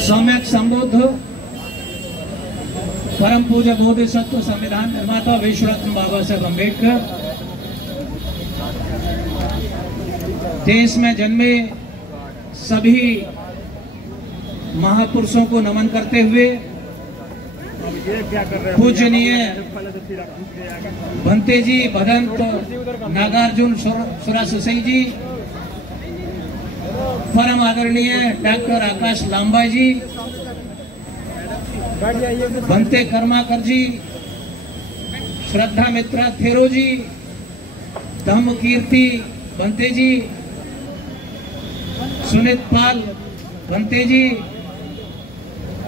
सम्यक संबुद्ध परम पूज्य बोधिसत्व संविधान निर्माता विश्वरत्न बाबा साहेब अम्बेडकर देश में जन्मे सभी महापुरुषों को नमन करते हुए पूजनीय भंते जी भदंत नागार्जुन सुरासुसई जी, परम आदरणीय डॉक्टर आकाश लांबा जी, भंते कर्माकर जी, श्रद्धा मित्रा थेरो जी, धम्म कीर्ति भंते जी, सुनीत पाल भंते जी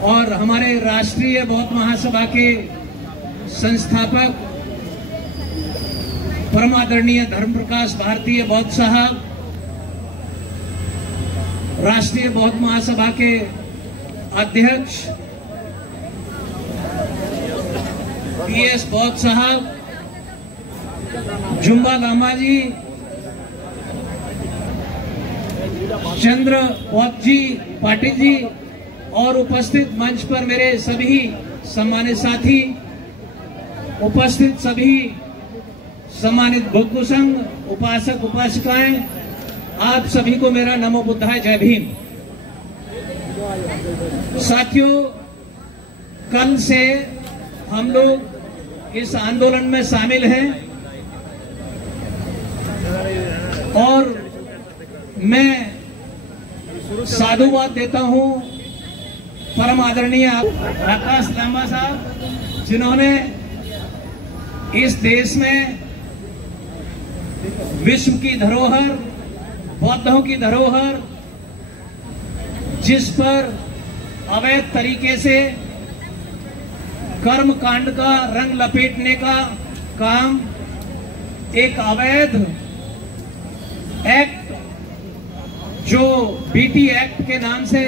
और हमारे राष्ट्रीय बौद्ध महासभा के संस्थापक परम आदरणीय धर्म प्रकाश भारतीय बौद्ध साहब, राष्ट्रीय बौद्ध महासभा के अध्यक्ष पीएस बौद्ध साहब, जुम्बा लामा जी, चंद्र बौद्ध जी पाटिल जी और उपस्थित मंच पर मेरे सभी सम्मानित साथी, उपस्थित सभी सम्मानित भिक्षु संघ, उपासक उपासिकाएं, आप सभी को मेरा नमो बुद्धाय जय भीम। साथियों, कल से हम लोग इस आंदोलन में शामिल हैं और मैं साधुवाद देता हूं परम आदरणीय आकाश लांबा साहब, जिन्होंने इस देश में विश्व की धरोहर, बौद्धों की धरोहर, जिस पर अवैध तरीके से कर्म कांड का रंग लपेटने का काम, एक अवैध एक्ट जो बीटी एक्ट के नाम से,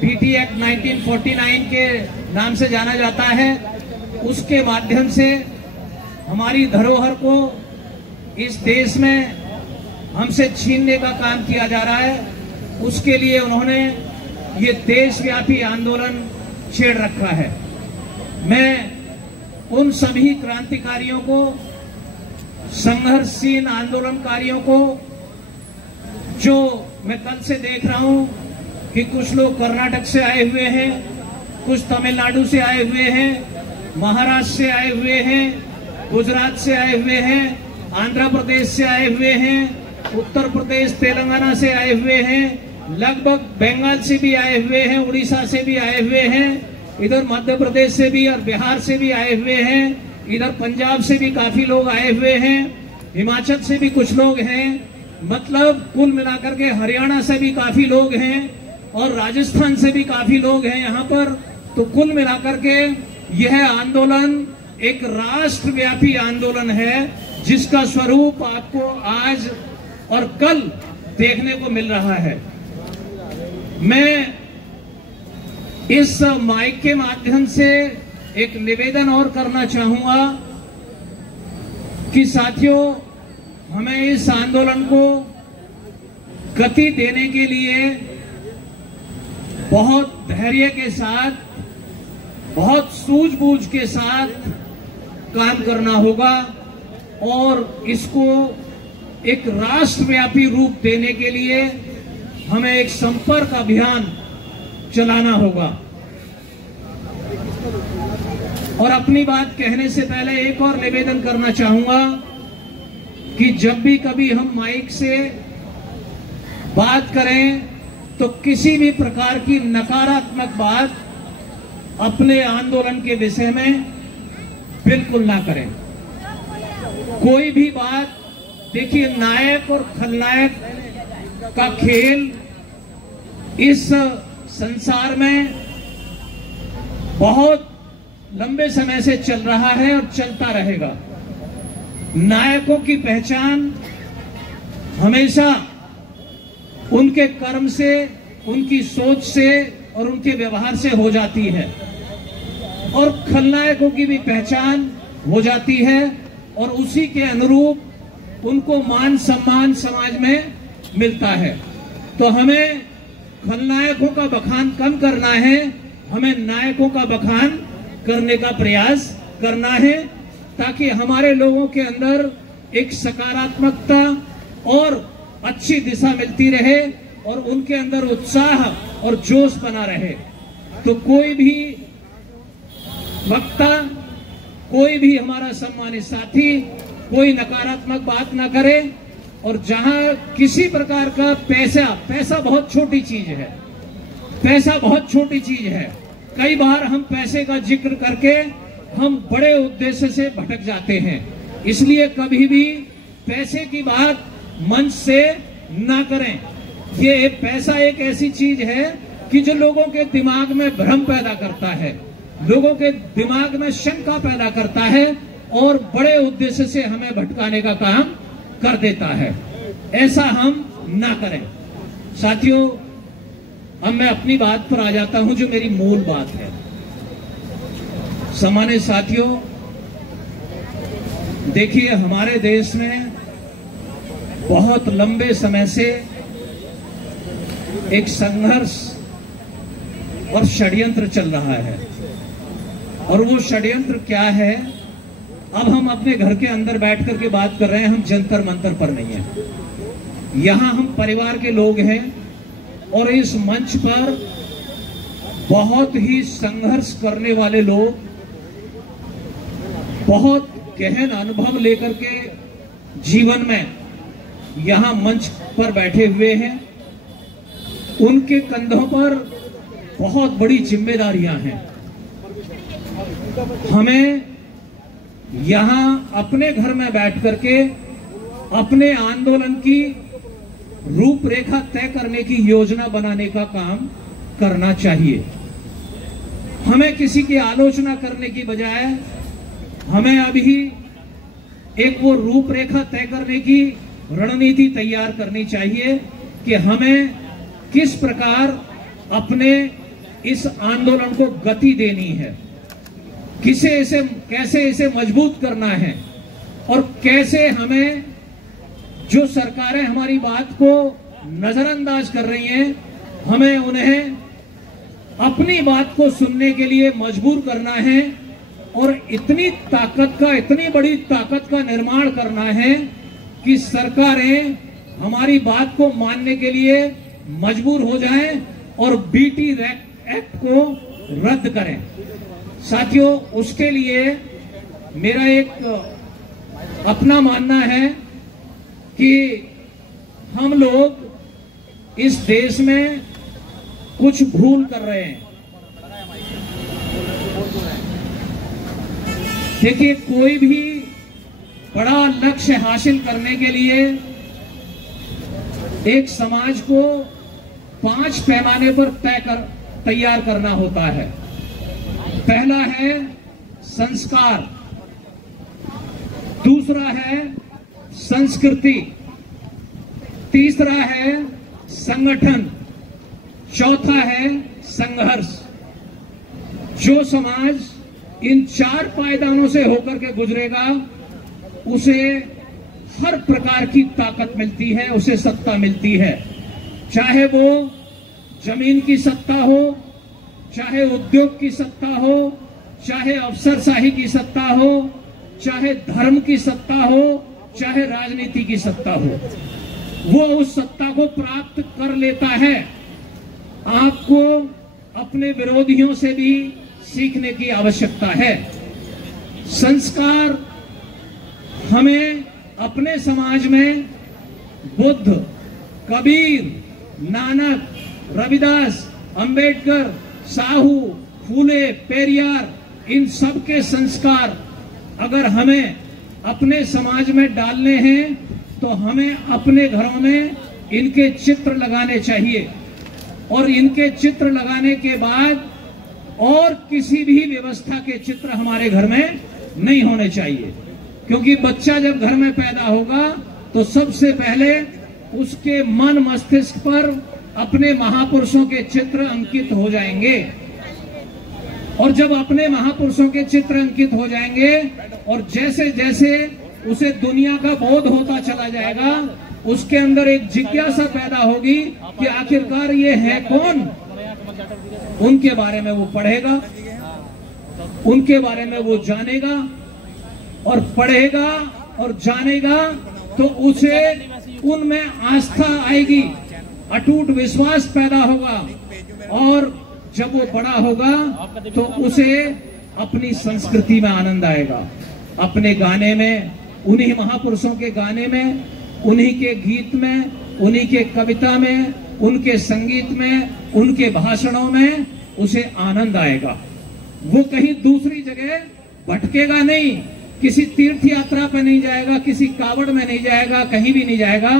बीटी एक्ट 1949 के नाम से जाना जाता है, उसके माध्यम से हमारी धरोहर को इस देश में हमसे छीनने का काम किया जा रहा है। उसके लिए उन्होंने ये देशव्यापी आंदोलन छेड़ रखा है। मैं उन सभी क्रांतिकारियों को, संघर्षशील आंदोलनकारियों को, जो मैं कल से देख रहा हूं कि कुछ लोग कर्नाटक से आए हुए हैं, कुछ तमिलनाडु से आए हुए हैं, महाराष्ट्र से आए हुए हैं, गुजरात से आए हुए हैं, आंध्र प्रदेश से आए हुए हैं, उत्तर प्रदेश तेलंगाना से आए हुए हैं, लगभग बंगाल से भी आए हुए हैं, उड़ीसा से भी आए हुए हैं, इधर मध्य प्रदेश से भी और बिहार से भी आए हुए हैं, इधर पंजाब से भी काफी लोग आए हुए हैं, हिमाचल से भी कुछ लोग हैं, मतलब कुल मिलाकर के हरियाणा से भी काफी लोग हैं और राजस्थान से भी काफी लोग हैं यहाँ पर। तो कुल मिलाकर के यह आंदोलन एक राष्ट्रव्यापी आंदोलन है, जिसका स्वरूप आपको आज और कल देखने को मिल रहा है। मैं इस माइक के माध्यम से एक निवेदन और करना चाहूंगा कि साथियों, हमें इस आंदोलन को गति देने के लिए बहुत धैर्य के साथ, बहुत सूझबूझ के साथ काम करना होगा और इसको एक राष्ट्रव्यापी रूप देने के लिए हमें एक संपर्क अभियान चलाना होगा। और अपनी बात कहने से पहले एक और निवेदन करना चाहूंगा कि जब भी कभी हम माइक से बात करें तो किसी भी प्रकार की नकारात्मक बात अपने आंदोलन के विषय में बिल्कुल ना करें। कोई भी बात, देखिए, नायक और खलनायक का खेल इस संसार में बहुत लंबे समय से चल रहा है और चलता रहेगा। नायकों की पहचान हमेशा उनके कर्म से, उनकी सोच से और उनके व्यवहार से हो जाती है और खलनायकों की भी पहचान हो जाती है और उसी के अनुरूप उनको मान सम्मान समाज में मिलता है। तो हमें खलनायकों का बखान कम करना है, हमें नायकों का बखान करने का प्रयास करना है, ताकि हमारे लोगों के अंदर एक सकारात्मकता और अच्छी दिशा मिलती रहे और उनके अंदर उत्साह और जोश बना रहे। तो कोई भी वक्ता, कोई भी हमारा सम्मानित साथी कोई नकारात्मक बात ना करे। और जहां किसी प्रकार का पैसा बहुत छोटी चीज है, पैसा बहुत छोटी चीज है। कई बार हम पैसे का जिक्र करके हम बड़े उद्देश्य से भटक जाते हैं, इसलिए कभी भी पैसे की बात मंच से ना करें। ये पैसा एक ऐसी चीज है कि जो लोगों के दिमाग में भ्रम पैदा करता है, लोगों के दिमाग में शंका पैदा करता है और बड़े उद्देश्य से हमें भटकाने का काम कर देता है। ऐसा हम ना करें। साथियों, अब मैं अपनी बात पर आ जाता हूं, जो मेरी मूल बात है। सम्मानित साथियों, देखिए, हमारे देश में बहुत लंबे समय से एक संघर्ष और षड्यंत्र चल रहा है। और वो षड्यंत्र क्या है, अब हम अपने घर के अंदर बैठ करके बात कर रहे हैं, हम जंतर मंतर पर नहीं है। यहां हम परिवार के लोग हैं और इस मंच पर बहुत ही संघर्ष करने वाले लोग, बहुत गहन अनुभव लेकर के जीवन में यहां मंच पर बैठे हुए हैं। उनके कंधों पर बहुत बड़ी जिम्मेदारियां हैं। हमें यहां अपने घर में बैठ करके अपने आंदोलन की रूपरेखा तय करने की योजना बनाने का काम करना चाहिए। हमें किसी की आलोचना करने की बजाय हमें अभी एक वो रूपरेखा तय करने की रणनीति तैयार करनी चाहिए कि हमें किस प्रकार अपने इस आंदोलन को गति देनी है, कैसे इसे मजबूत करना है और कैसे हमें जो सरकारें हमारी बात को नजरअंदाज कर रही हैं, हमें उन्हें अपनी बात को सुनने के लिए मजबूर करना है और इतनी बड़ी ताकत का निर्माण करना है कि सरकारें हमारी बात को मानने के लिए मजबूर हो जाएं और बीटी एक्ट को रद्द करें। साथियों, उसके लिए मेरा एक अपना मानना है कि हम लोग इस देश में कुछ भूल कर रहे हैं। देखिए, कोई भी बड़ा लक्ष्य हासिल करने के लिए एक समाज को 5 पैमाने पर तैयार करना होता है। पहला है संस्कार, दूसरा है संस्कृति, तीसरा है संगठन, चौथा है संघर्ष। जो समाज इन 4 पायदानों से होकर के गुजरेगा, उसे हर प्रकार की ताकत मिलती है, उसे सत्ता मिलती है। चाहे वो जमीन की सत्ता हो, चाहे उद्योग की सत्ता हो, चाहे अफसरशाही की सत्ता हो, चाहे धर्म की सत्ता हो, चाहे राजनीति की सत्ता हो, वो उस सत्ता को प्राप्त कर लेता है। आपको अपने विरोधियों से भी सीखने की आवश्यकता है। संस्कार हमें अपने समाज में बुद्ध, कबीर, नानक, रविदास, अंबेडकर, साहू, फूले, पेरियार, इन सब के संस्कार अगर हमें अपने समाज में डालने हैं तो हमें अपने घरों में इनके चित्र लगाने चाहिए। और इनके चित्र लगाने के बाद और किसी भी व्यवस्था के चित्र हमारे घर में नहीं होने चाहिए, क्योंकि बच्चा जब घर में पैदा होगा तो सबसे पहले उसके मन मस्तिष्क पर अपने महापुरुषों के चित्र अंकित हो जाएंगे। और जब अपने महापुरुषों के चित्र अंकित हो जाएंगे और जैसे जैसे उसे दुनिया का बोध होता चला जाएगा, उसके अंदर एक जिज्ञासा पैदा होगी कि आखिरकार ये है कौन। उनके बारे में वो पढ़ेगा, उनके बारे में वो जानेगा, और पढ़ेगा और जानेगा तो उसे उनमें आस्था आएगी, अटूट विश्वास पैदा होगा, और जब वो बड़ा होगा तो उसे अपनी संस्कृति में आनंद आएगा, अपने गाने में, उन्हीं महापुरुषों के गाने में, उन्हीं के गीत में, उन्हीं के कविता में, उनके संगीत में, उनके भाषणों में उसे आनंद आएगा। वो कहीं दूसरी जगह भटकेगा नहीं, किसी तीर्थ यात्रा पर नहीं जाएगा, किसी कावड़ में नहीं जाएगा, कहीं भी नहीं जाएगा,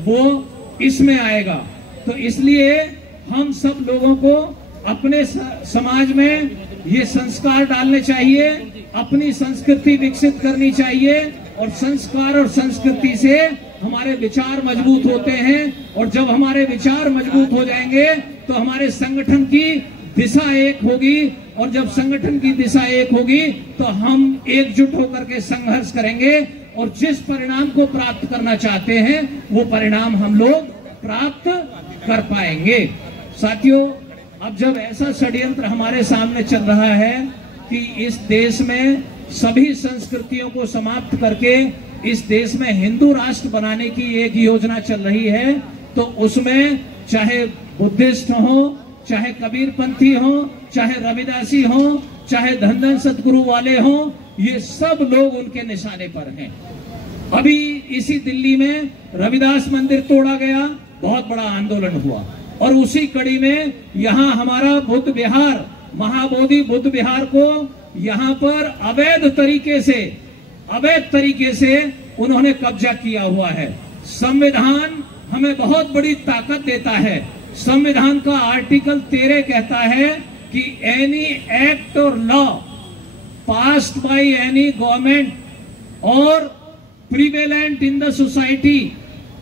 वो इसमें आएगा। तो इसलिए हम सब लोगों को अपने समाज में ये संस्कार डालने चाहिए, अपनी संस्कृति विकसित करनी चाहिए, और संस्कार और संस्कृति से हमारे विचार मजबूत होते हैं, और जब हमारे विचार मजबूत हो जाएंगे तो हमारे संगठन की दिशा एक होगी, और जब संगठन की दिशा एक होगी तो हम एकजुट होकर के संघर्ष करेंगे, और जिस परिणाम को प्राप्त करना चाहते हैं वो परिणाम हम लोग प्राप्त कर पाएंगे। साथियों, अब जब ऐसा षड्यंत्र हमारे सामने चल रहा है कि इस देश में सभी संस्कृतियों को समाप्त करके इस देश में हिंदू राष्ट्र बनाने की एक योजना चल रही है, तो उसमें चाहे बुद्धिस्ट हो, चाहे कबीरपंथी हो, चाहे रविदासी हो, चाहे धन धन सतगुरु वाले हो, ये सब लोग उनके निशाने पर हैं। अभी इसी दिल्ली में रविदास मंदिर तोड़ा गया, बहुत बड़ा आंदोलन हुआ, और उसी कड़ी में यहाँ हमारा बुद्ध विहार, महाबोधि बुद्ध विहार को यहाँ पर अवैध तरीके से उन्होंने कब्जा किया हुआ है। संविधान हमें बहुत बड़ी ताकत देता है। संविधान का आर्टिकल 13 कहता है कि एनी एक्ट और law passed by any government और prevalent in the society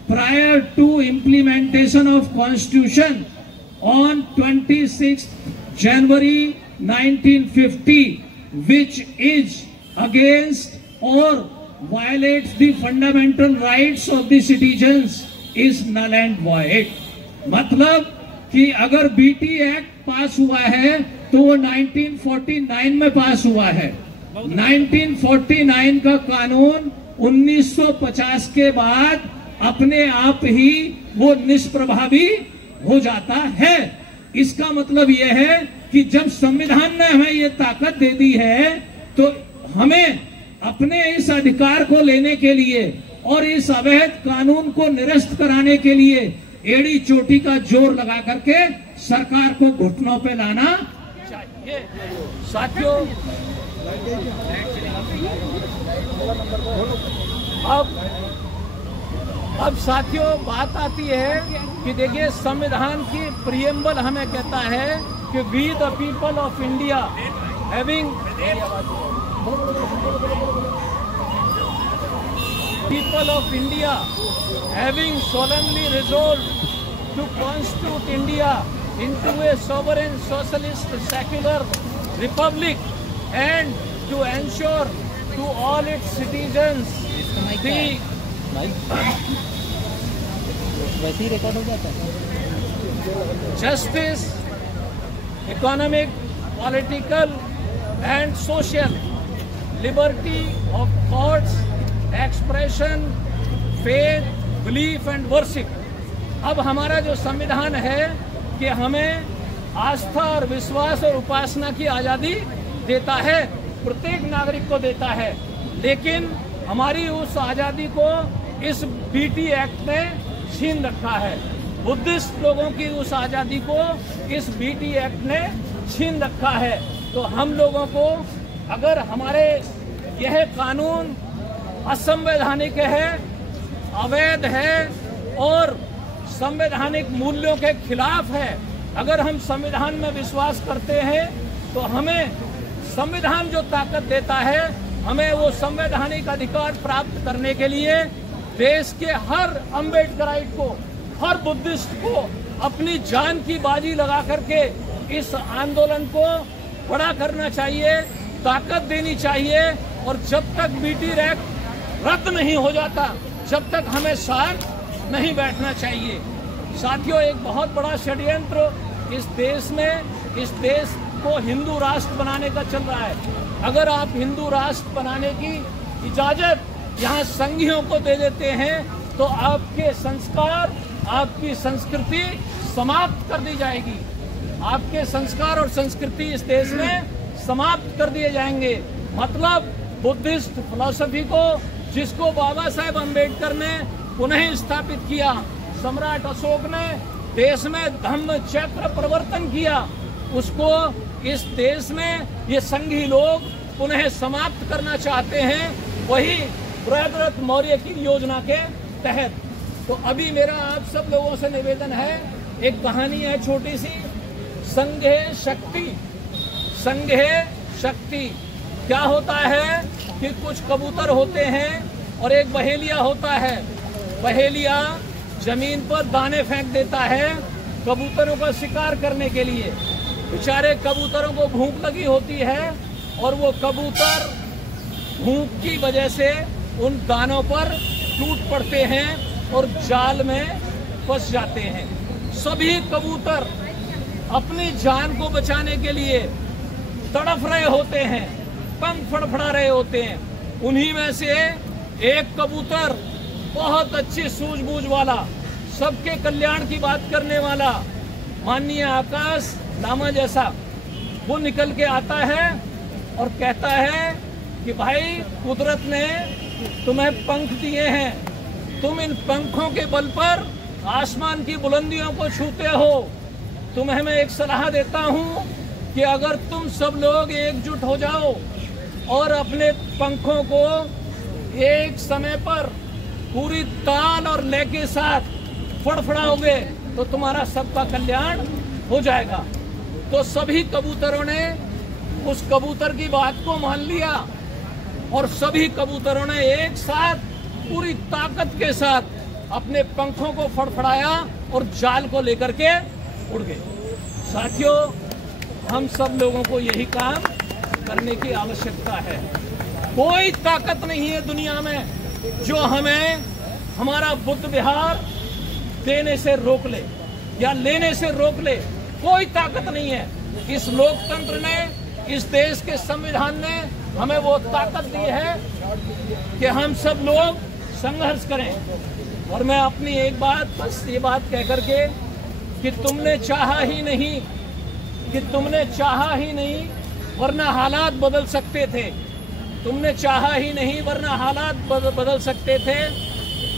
prior to implementation of Constitution on 26th January 1950, which is against or violates the fundamental rights of the citizens, is null and void। मतलब कि अगर BT act पास हुआ है तो वो 1949 में पास हुआ है। 1949 का कानून 1950 के बाद अपने आप ही वो निष्प्रभावी हो जाता है। इसका मतलब यह है कि जब संविधान ने हमें ये ताकत दे दी है तो हमें अपने इस अधिकार को लेने के लिए और इस अवैध कानून को निरस्त कराने के लिए एड़ी चोटी का जोर लगा करके सरकार को घुटनों पे लाना चाहिए। साथियों, अब साथियों बात आती है कि देखिए संविधान की प्रियम्बल हमें कहता है कि we the people of India having solemnly resolved to constitute India into a sovereign socialist secular republic and to ensure to all its citizens the वैसे ही रिकॉर्ड हो जाता है। Justice, economic, political and social, liberty of thoughts, expression, faith, belief and worship। अब हमारा जो संविधान है कि हमें आस्था और विश्वास और उपासना की आज़ादी देता है, प्रत्येक नागरिक को देता है, लेकिन हमारी उस आज़ादी को इस बीटी एक्ट ने छीन रखा है। बुद्धिस्ट लोगों की उस आज़ादी को इस बीटी एक्ट ने छीन रखा है। तो हम लोगों को अगर हमारे यह कानून असंवैधानिक है, अवैध है और संवैधानिक मूल्यों के खिलाफ है, अगर हम संविधान में विश्वास करते हैं तो हमें संविधान जो ताकत देता है, हमें वो संवैधानिक अधिकार प्राप्त करने के लिए देश के हर अम्बेडकराइट को, हर बुद्धिस्ट को अपनी जान की बाजी लगा करके इस आंदोलन को बड़ा करना चाहिए, ताकत देनी चाहिए। और जब तक बीटी एक्ट रद्द नहीं हो जाता, जब तक हमें साथ नहीं बैठना चाहिए। साथियों, एक बहुत बड़ा षड्यंत्र इस देश में, इस देश को हिंदू राष्ट्र बनाने का चल रहा है। अगर आप हिंदू राष्ट्र बनाने की इजाजत यहाँ संघियों को दे देते हैं तो आपके संस्कार, आपकी संस्कृति समाप्त कर दी जाएगी। आपके संस्कार और संस्कृति इस देश में समाप्त कर दिए जाएंगे। मतलब बुद्धिस्ट फिलॉसफी को, जिसको बाबा साहेब अम्बेडकर ने पुनः स्थापित किया, सम्राट अशोक ने देश में धम्म चक्र परिवर्तन किया, उसको इस देश में ये संघी लोग पुनः समाप्त करना चाहते हैं, वही बृहद्रथ मौर्य की योजना के तहत। तो अभी मेरा आप सब लोगों से निवेदन है, एक कहानी है छोटी सी, संघे शक्ति। संघे शक्ति क्या होता है कि कुछ कबूतर होते हैं और एक बहेलिया होता है। बहेलिया जमीन पर दाने फेंक देता है कबूतरों का शिकार करने के लिए। बेचारे कबूतरों को भूख लगी होती है और वो कबूतर भूख की वजह से उन दानों पर टूट पड़ते हैं और जाल में फंस जाते हैं। सभी कबूतर अपनी जान को बचाने के लिए तड़फ रहे होते हैं, पंख फड़फड़ा रहे होते हैं। उन्हीं में से एक कबूतर, बहुत अच्छी सूझबूझ वाला, सबके कल्याण की बात करने वाला, माननीय आकाश लामा जैसा, वो निकल के आता है और कहता है कि भाई, कुदरत ने तुम्हें पंख दिए हैं, तुम इन पंखों के बल पर आसमान की बुलंदियों को छूते हो। तुम्हें मैं एक सलाह देता हूँ कि अगर तुम सब लोग एकजुट हो जाओ और अपने पंखों को एक समय पर पूरी ताल और लय के साथ फड़फड़ाओगे तो तुम्हारा सबका कल्याण हो जाएगा। तो सभी कबूतरों ने उस कबूतर की बात को मान लिया और सभी कबूतरों ने एक साथ पूरी ताकत के साथ अपने पंखों को फड़फड़ाया और जाल को लेकर के उड़ गए। साथियों, हम सब लोगों को यही काम करने की आवश्यकता है। कोई ताकत नहीं है दुनिया में जो हमें हमारा बुद्ध विहार देने से रोक ले या लेने से रोक ले। कोई ताकत नहीं है। इस लोकतंत्र ने, इस देश के संविधान ने हमें वो ताकत दी है कि हम सब लोग संघर्ष करें। और मैं अपनी एक बात, बस ये बात कह करके कि तुमने चाहा ही नहीं वरना हालात बदल सकते थे। तुमने चाहा ही नहीं वरना हालात बदल सकते थे।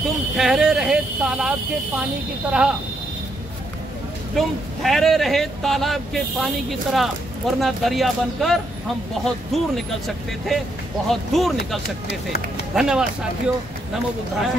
तुम ठहरे रहे तालाब के पानी की तरह, तुम ठहरे रहे तालाब के पानी की तरह, वरना दरिया बनकर हम बहुत दूर निकल सकते थे, बहुत दूर निकल सकते थे। धन्यवाद साथियों। नमो बुद्धाय।